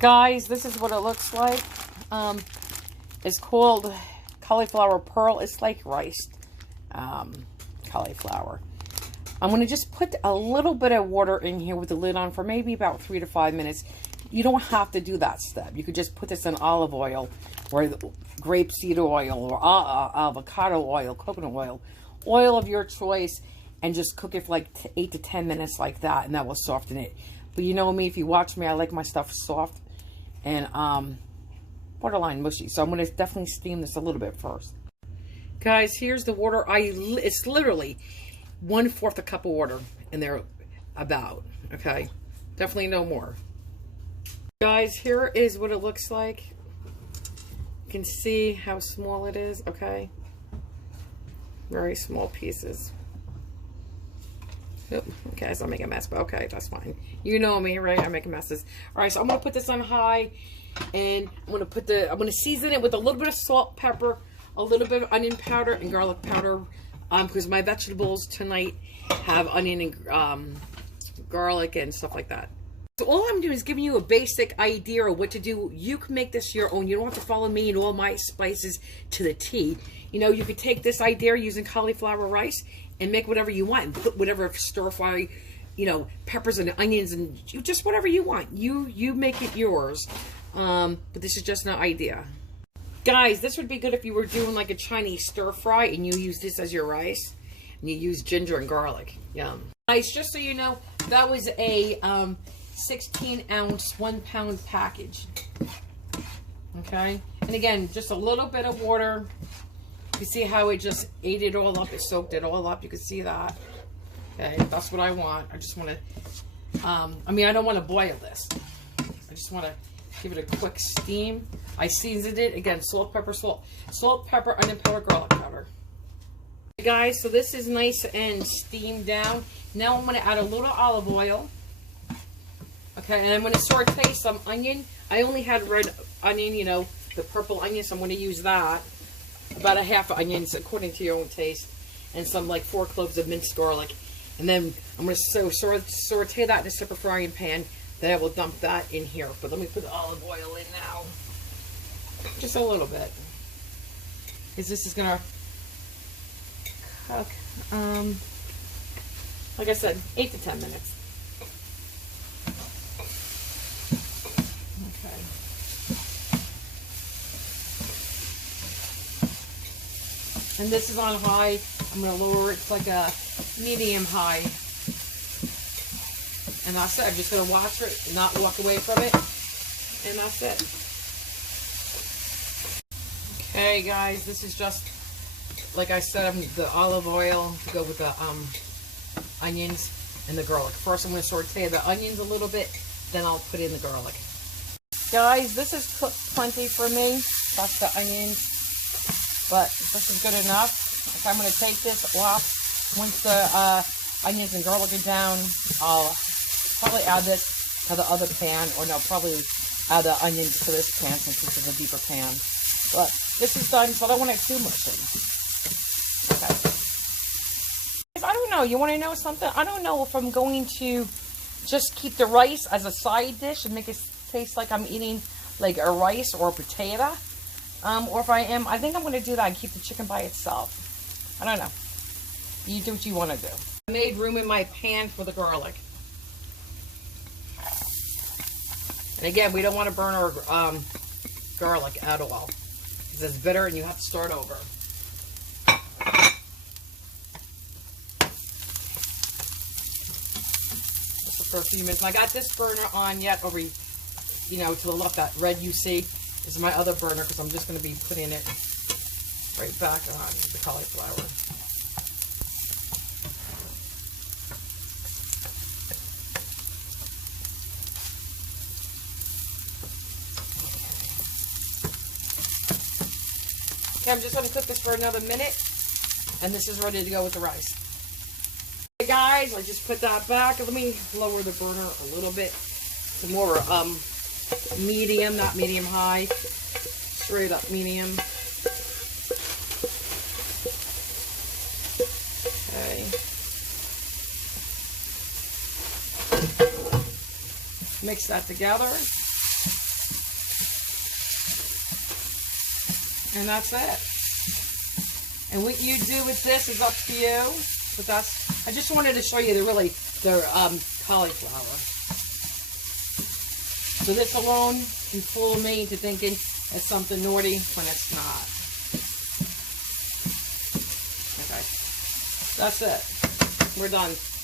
Guys, this is what it looks like. It's called cauliflower pearl. It's like rice cauliflower. I'm going to just put a little bit of water in here with the lid on for maybe about 3 to 5 minutes. You don't have to do that step. You could just put this in olive oil or grapeseed oil or avocado oil, coconut oil, oil of your choice, and just cook it for like 8 to 10 minutes like that, and that will soften it. But you know me, if you watch me, I like my stuff soft and borderline mushy. So I'm going to definitely steam this a little bit first. Guys, here's the water. It's literally 1/4 a cup of water in there about. Okay, definitely no more. Guys, here is what it looks like. You can see how small it is. Okay, very small pieces. Oop, okay, so I'm making a mess, but okay, that's fine. You know me, right? I'm making messes. All right, so I'm gonna put this on high, and I'm gonna season it with a little bit of salt, pepper, a little bit of onion powder and garlic powder, because my vegetables tonight have onion and garlic and stuff like that. So all I'm doing is giving you a basic idea of what to do. You can make this your own. You don't have to follow me and all my spices to the T. You know, you could take this idea using cauliflower rice and make whatever you want and put whatever stir fry, you know, peppers and onions and just whatever you want. You make it yours. But this is just an idea. Guys, this would be good if you were doing like a Chinese stir fry and you use this as your rice and you use ginger and garlic. Yum. Guys, just so you know, that was a 16-ounce, 1-pound package. Okay, and again, just a little bit of water. You see how it just ate it all up? It soaked it all up. You can see that. Okay, that's what I want. I just want to, I mean, I don't want to boil this. I just want to give it a quick steam. I seasoned it. Again, salt, pepper, onion powder, garlic powder. Okay, guys, so this is nice and steamed down. Now I'm going to add a little olive oil. Okay, and I'm going to saute some onion. I only had red onion, you know, the purple onion, so I'm going to use that. About a half onions, according to your own taste. And some, like, 4 cloves of minced garlic. And then I'm going to saute that in a separate frying pan. Then I will dump that in here. But let me put the olive oil in now. Just a little bit. Because this is going to cook, like I said, 8 to 10 minutes. And this is on high. I'm going to lower it to like a medium high. And that's it. I'm just going to watch it and not walk away from it. And that's it. Okay, guys. This is just, like I said, the olive oil to go with the onions and the garlic. First, I'm going to saute the onions a little bit. Then I'll put in the garlic. Guys, this is cooked plenty for me. That's the onions. But this is good enough. Okay, I'm going to take this off. Once the onions and garlic are down, I'll probably add this to the other pan. Or no, probably add the onions to this pan since this is a deeper pan. But this is done, so I don't want it too mushy. Okay. I don't know. You want to know something? I don't know if I'm going to just keep the rice as a side dish and make it taste like I'm eating like a rice or a potato. Or if I think I'm going to do that and keep the chicken by itself. I don't know. You do what you want to do. I made room in my pan for the garlic. And again, we don't want to burn our garlic at all. Because it's bitter and you have to start over. Just for a few minutes. And I got this burner on yet over, you know, to the left, that red you see. This is my other burner because I'm just going to be putting it right back on the cauliflower. Okay, I'm just going to cook this for another minute, and this is ready to go with the rice. Okay, guys, I just put that back. Let me lower the burner a little bit. Some more medium, not medium high, straight up medium. Okay. Mix that together. And that's it. And what you do with this is up to you. But that's, I just wanted to show you the cauliflower. So this alone can fool me into thinking it's something naughty when it's not. Okay. That's it. We're done.